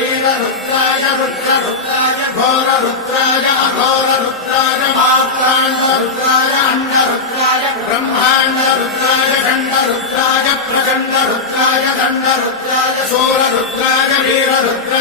वीररुद्राय रुद्ररुद्राय घोररुद्राय अघोररुद्राय मात्राण्डरुद्राय अण्डरुद्राय ब्रह्माण्डरुद्राय खण्डरुद्राय प्रचण्डरुद्राय दण्डरुद्राय शूररुद्राय वीररुद्राय